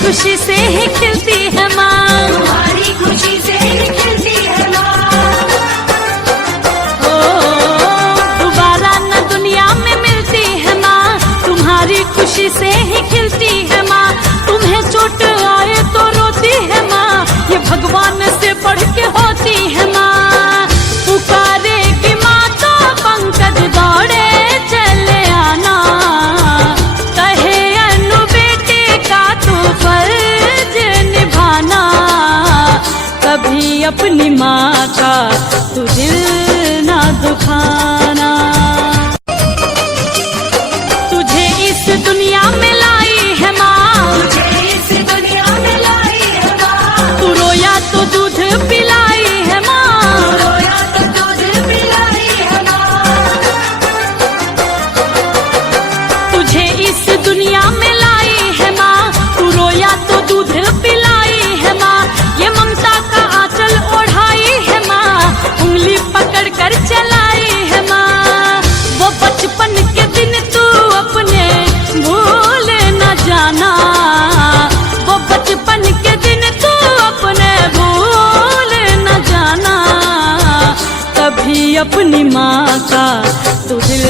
खुशी से ही खिलती है माँ, तुम्हारी खुशी से ही खिलती है माँ। ओ दोबारा न दुनिया में मिलती है माँ, तुम्हारी खुशी से ही खिलती है माँ। तुम्हें चोट आए तो रोती है माँ, ये भगवान से पढ़ के होती है माँ। पुकारेगी माँ तो पंकज दौड़े चले आना, कहे अनु बेटे का तू फर्ज निभाना। कभी अपनी माँ का तू दिल ना दुखाना। तुझे इस दुनिया में लाई है माँ, तुझे इस दुनिया में लाई है माँ। तू रोया तो दूध पिलाई है माँ, रोया तो दूध पिलाई है माँ। तुझे इस दुनिया में लाई है माँ, तू रोया तो दूध पिलाई है माँ। ये ममता का आंचल ओढ़ाई है माँ, उंगली पकड़ कर चलाई है माँ। वो बचपन के दिन तू अपने भूल न जाना, वो बचपन के दिन तू अपने भूल न जाना। कभी अपनी माँ का तू दिल